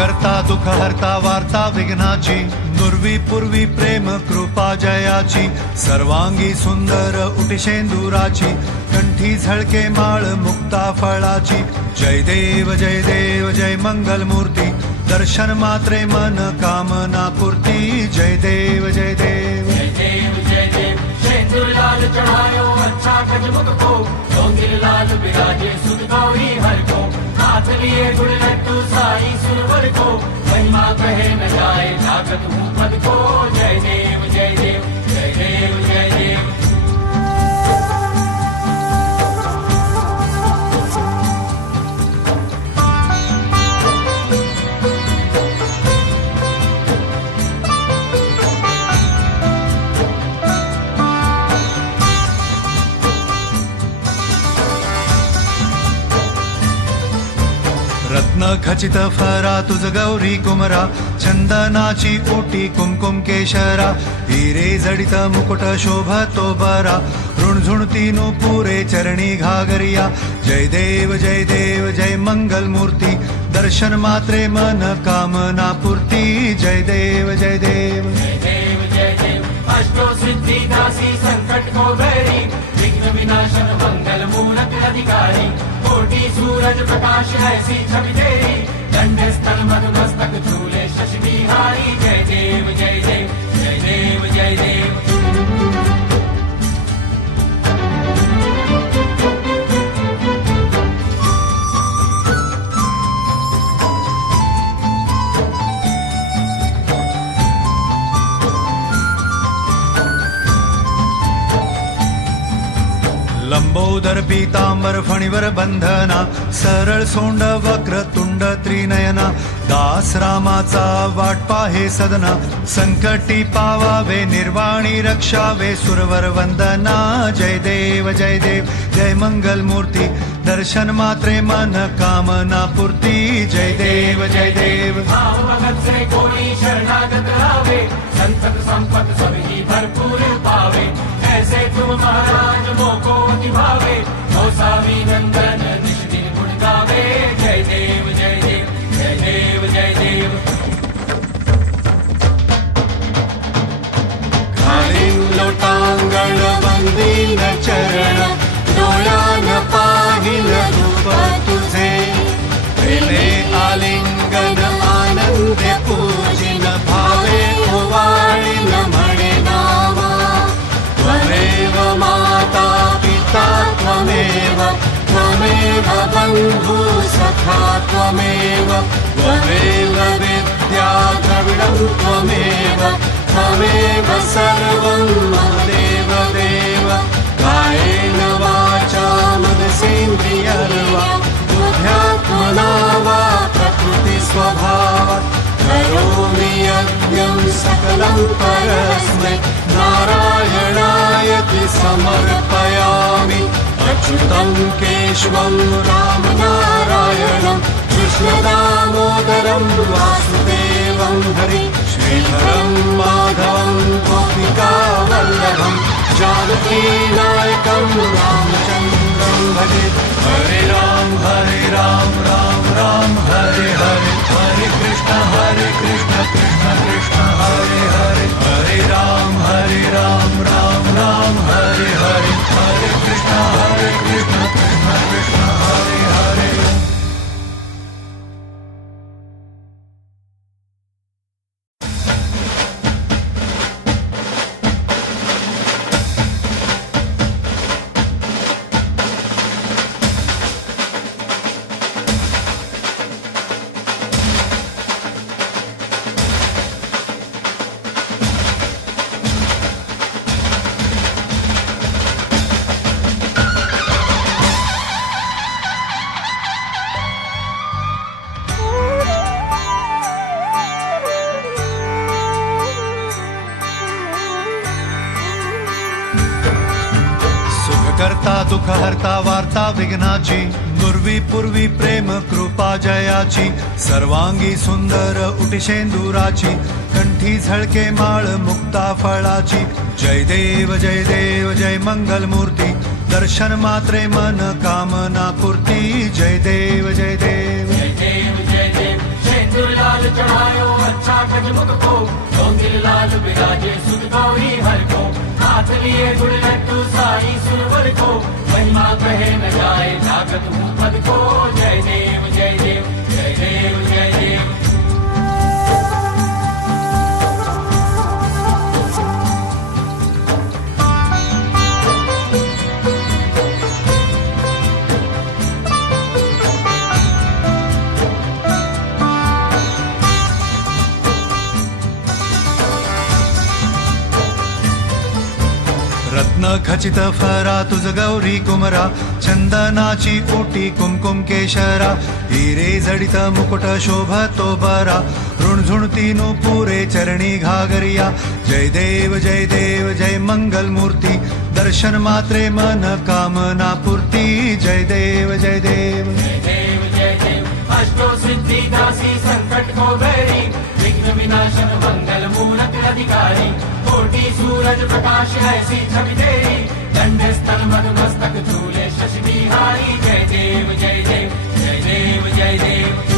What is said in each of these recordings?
करता दुःख हरता वार्ता विघ्नाची, नुर्वी पूर्वी प्रेम कृपा जयाची, सर्वांगी सुंदर उटिशेंदुराची, कंठी झळके माळ मुक्ता फळाची. जय देव जय देव जय मंगल मूर्ती, दर्शन मात्रे मन कामना पूर्ती. जय देव जय देव जय देव जय देव शेंदूर लाल चढ़ायो अच्छा गजमुख को, डोंगिर लाल बिराजे सुध गौरी हर को, हाथ लिए गुड़ लड्डू साई सुरवर को, महिमा कहे न जाए जागत हूँ पद को. जय देव जय देव जय देव जय देव. रत्न खचित फरा तुझ गौरी कुमरा, चंदनाची ओटी कुमकुम केशरा, हिरे जडित मुकुट शोभतो बरा, ऋणझुणती पुरे चरणी घागरिया. जय देव जय मंगल मूर्ती, दर्शन मात्रे मन कामना पूर्ती. जय देव जय देव जय देव जय देव अष्टो सिद्धि दासी संकट को बैरी, विघ्न विनाशन मंगल मूलक अधिकारी, कोटि सूरज प्रकाश ऐसी छवि तेरी, दंड स्थल मधुमस्तक झूले शशि बिहारी. जय देव जय देव जय देव जय देव. लंबोदर पीतांबर फणीवर बंधना, सरळ सोंड वक्र तुंड त्रिनयना, दास रामाचा वाट पाहे सदना, संकटी पावावे निर्वाणी रक्षावे सुरवर वंदना. जय देव जय मंगल मूर्ती, दर्शन मात्रे मन कामना पूर्ती. जय देव जय देव. भाव भगत से कोई शरणागत आवे, संतत संपत सभी भरपूर पावे, ऐसे तुम महाराज मोको निभावे, मौसावी नंदन निश दिन गुण गावे. जय देव जय देव जय देव जय देव. घालीन लोटांगण वंदीन चरण, डोळ्यान पाहिल रूप तुझे, प्रेमे आलिंगन आनंदे पूजिन, भावे ओवाळीन म्हणे नामा. त्वमेव माता पिता त्वमेव, त्वमेव बंधु सखा त्वमेव, त्वमेव विद्या द्रविडं त्वमेव, त्वमेव सर्वं मम देव देव. कायेन वाचा मनसेन्द्रियर्वा, बुद्ध्यात्मना वा प्रकृति स्वभावात्, करोमि यज्ञं सकलं परस्मै, नारायणायति समर्पयामि. अच्युतं केशवं राम नारायणं, कृष्णदामोदरं वासुदेवं हरि, श्रीधरं माधवं गोपिकावल्लभं, जानकीनायकं रामचन्द्रं भजे. हरे राम राम राम हरे हरे, हरे कृष्ण कृष्ण कृष्ण हरे हरे, हरे राम राम राम हरे हरे, हरे कृष्ण कृष्ण कृष्ण हरे हरे. करता दुःख हरता वार्ता विघ्नाची, नुर्वी पूर्वी प्रेम कृपा जयाची, सर्वांगी सुंदर उटिशेंदुराची, कंठी झळके माळ मुक्ता फळाची. जय देव जय मंगल मूर्ती, दर्शन मात्रे मन कामना पूर्ती. जय देव जय देव जय देव सिंदूर लाल चढ़ायो अच्छा गजमुख को, डोंगिल लाल बिराजे सुत गौरी हर को, हाथ लिए गुड़ लड्डू साई सुरवर को, महिमा कहे न जाए जागत हूँ पद को। जय देव जय देव जय देव जय देव। रत्न खचित फरा तुझ गौरी कुमरा, चंदनाची ओटी कुमकुम केशरा, हिरे जडित मुकुट शोभतो बरा, ऋणझुणती पुरे चरणी घागरिया। जय देव जय मंगल मूर्ती, दर्शन मात्रे मन कामना पूर्ती। जय देव जय देव जय देव जय देव। अष्टो सिद्धि दासी संकट को बैरी, विघ्न विनाशन मंगल मूरत अधिकारी, कोटि सूरज प्रकाश ऐसी छवि तेरी, दंड स्थल मध मस्तक झूले शशि बिहारी। जय देव जय देव जय देव जय देव।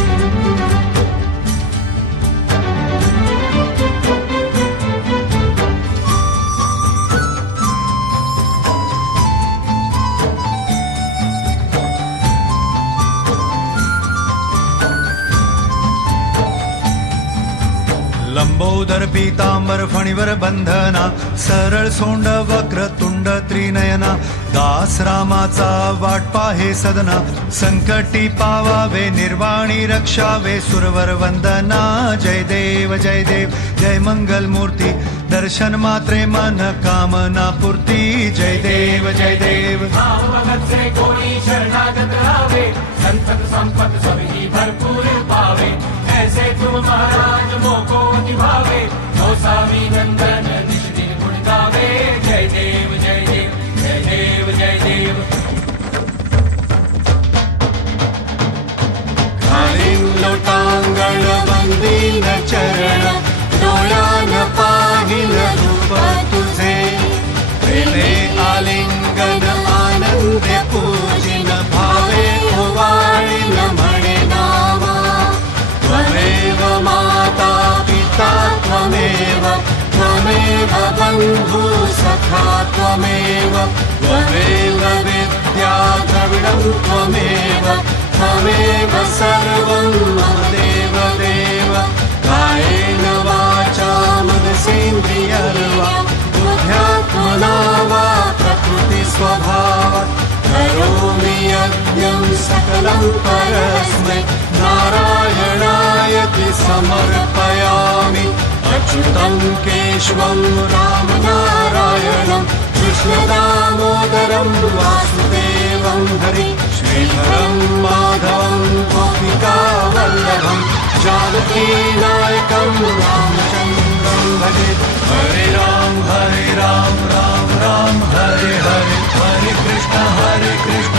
लंबोदर पीतांबर फणीवर बंधना, सरळ सोंड वक्र तुंड त्रिनयना, दास रामाचा वाट पाहे सदना, संकटी पावावे निर्वाणी रक्षावे सुरवर वंदना। जय देव जय मंगल मूर्ती, दर्शन मात्रे मन कामना पूर्ती। जय देव जय देव। भाव भगत से कोई शरणागत आवे, संतत संपत सभी भरपूर पावे, ऐसे तुम महाराज मोको निभावे, गोसावी नंदन निश दिन गुण गावे। जय देव जय देव जय देव जय देव। घालीन लोटांगण वंदीन चरण, डोळ्यान पाहिल रूप तुझे, प्रेमे आलिंगन आनंद पूजिन, भावे ओवाळीन म्हणे नामा। त्वमेव माता पिता त्वमेव, त्वमेव बंधु सखा त्वमेव, त्वमेव विद्या द्रविणं त्वमेव, त्वमेव सर्वं मम देव देव। कायेन वाचा मनसेन्द्रियर्वा, बुद्ध्यात्मना वा प्रकृति स्वभावात्, करोमि यज्ञं सकलं परस्मै, नारायणायति समर्पयामि। अच्युतं केशवं रामनारायणं, कृष्णदामोदरं वासुदेवं हरि, श्रीधरं माधवं गोपिकावल्लभं, जानकीनायकं रामचन्द्रं भजे। हरे राम राम राम हरे हरे, हरे कृष्ण